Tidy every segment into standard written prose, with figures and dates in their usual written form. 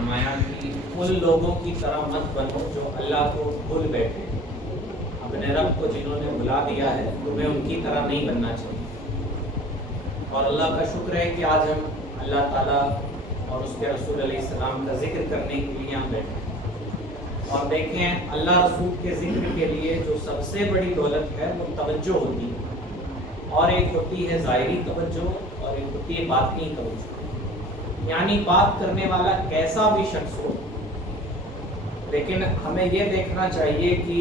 फरमाया कि उन लोगों की तरह मत बनो जो अल्लाह को भूल बैठे। अपने रब को जिन्होंने भुला दिया है, तुम्हें उनकी तरह नहीं बनना चाहिए। और अल्लाह का शुक्र है कि आज हम अल्लाह ताला और उसके रसूल अलैहिस्सलाम का जिक्र करने के लिए यहाँ बैठे हैं। और देखें, अल्लाह रसूल के जिक्र के लिए जो सबसे बड़ी दौलत है वो तवज्जो होती है, और एक होती है ज़ाहिरी तवज्जो और एक होती है बातिनी तवज्जो। यानी बात करने वाला कैसा भी शख्स हो, लेकिन हमें ये देखना चाहिए कि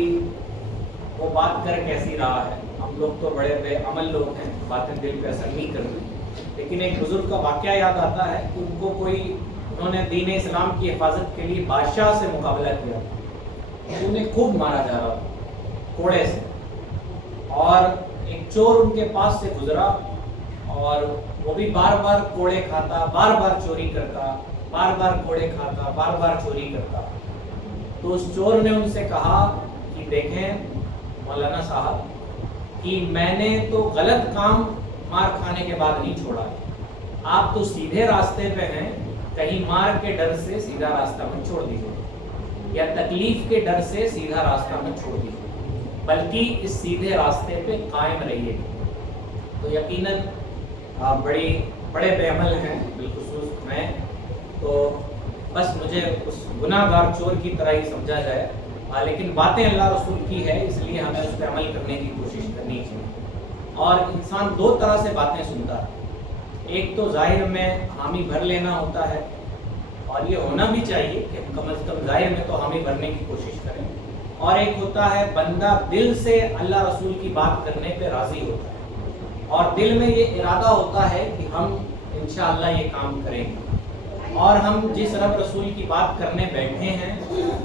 वो बात कर कैसी रहा है। हम लोग तो बड़े बेअमल लोग हैं, बातें दिल पे असर नहीं करती। लेकिन एक बुजुर्ग का वाक़या याद आता है कि उन्होंने दीन इस्लाम की हिफाजत के लिए बादशाह से मुकाबला किया, उन्हें खूब मारा जा रहा था कोड़े से, और एक चोर उनके पास से गुजरा और वो भी बार बार कोड़े खाता, बार बार चोरी करता, बार बार कोड़े खाता, बार बार चोरी करता। तो उस चोर ने उनसे कहा कि देखें मौलाना साहब, कि मैंने तो गलत काम मार खाने के बाद नहीं छोड़ा, आप तो सीधे रास्ते पे हैं, कहीं मार के डर से सीधा रास्ता मत छोड़ दीजिए, या तकलीफ के डर से सीधा रास्ता मत छोड़ दीजिए, बल्कि इस सीधे रास्ते पे कायम रहिए। तो यकीनन आप बड़े बेअमल हैं, बिलखुसूस मैं, तो बस मुझे उस गुनाहगार चोर की तरह ही समझा जाए। लेकिन बातें अल्लाह रसूल की है, इसलिए हमें उस पर अमल करने की कोशिश करनी चाहिए। और इंसान दो तरह से बातें सुनता है, एक तो जाहिर में हामी भर लेना होता है, और ये होना भी चाहिए कि कम अज़ कम जाहिर में तो हामी भरने की कोशिश करें, और एक होता है बंदा दिल से अल्लाह रसूल की बात करने पे राज़ी होता है, और दिल में ये इरादा होता है कि हम इंशाअल्लाह ये काम करेंगे, और हम जिस रब रसूल की बात करने बैठे हैं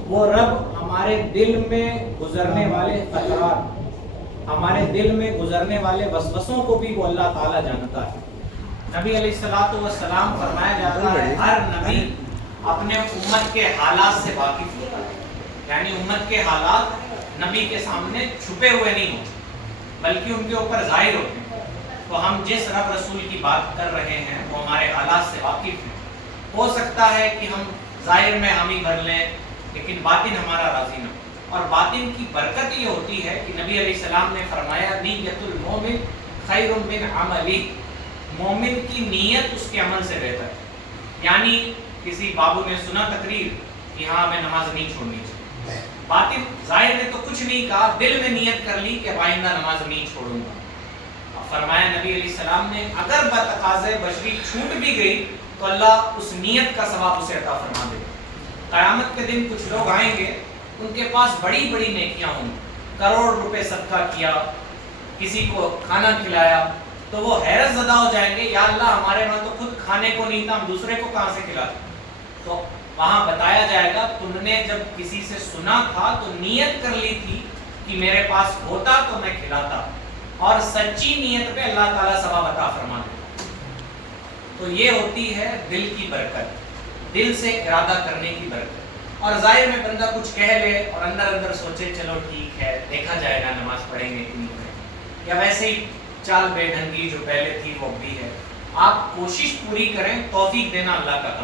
वो रब हमारे दिल में गुजरने वाले ख़तरात, हमारे दिल में गुजरने वाले वसवसों को भी वो अल्लाह ताला जानता है। नबी अलैहिस्सलातु वस्सलाम फरमाया जाता है, हर नबी अपने उम्मत के हालात से वाकिफ होता है, यानी उम्मत के हालात नबी के सामने छुपे हुए नहीं होते, बल्कि उनके ऊपर जाहिर होते हैं। तो हम जिस रब रसूल की बात कर रहे हैं वो हमारे हालात से वाकिफ हैं। हो सकता है कि हम जाहिर में हामी भर लें, लेकिन बातिन हमारा राजी ना हो। और बातिन की बरकत ये होती है कि नबी अलैहिस्सलाम ने फरमाया, नियतुल मोमिन खैरुम मिन अमली, मोमिन की नीयत उसके अमल से बेहतर है। यानी किसी बाबू ने सुना तकरीर कि हाँ हमें नमाज नहीं छोड़नी चाहिए, बातिन जाहिर में तो कुछ नहीं कहा, दिल में नियत कर ली कि आइंदा नमाज नहीं छोड़ूंगा। फरमाया नबी अलैहिस्सलाम ने, अगर बतकाज़े बशरी छूट भी गई तो अल्लाह उस नियत का सवाब उसे अता फरमा देगा। क़यामत के दिन कुछ लोग आएंगे, उनके पास बड़ी बड़ी नेकियां होंगी, करोड़ रुपए सदका किया, किसी को खाना खिलाया, तो वो हैरत ज़दा हो जाएंगे, या अल्लाह हमारे वहाँ तो खुद खाने को नहीं था, हम दूसरे को कहाँ से खिलाते। तो वहाँ बताया जाएगा, तुमने जब किसी से सुना था तो नियत कर ली थी कि मेरे पास होता तो मैं खिलाता, और सच्ची नियत पे अल्लाह ताला सवाब अता फरमा देता। तो ये होती है दिल की बरकत, दिल से इरादा करने की बरकत। और जाहिर में बंदा कुछ कह ले और अंदर अंदर सोचे चलो ठीक है, देखा जाएगा नमाज पढ़ेंगे कि नहीं पढ़ेंगे, या वैसे ही चाल बेढंगी जो पहले थी वो भी है। आप कोशिश पूरी करें, तौफीक देना अल्लाह का काम।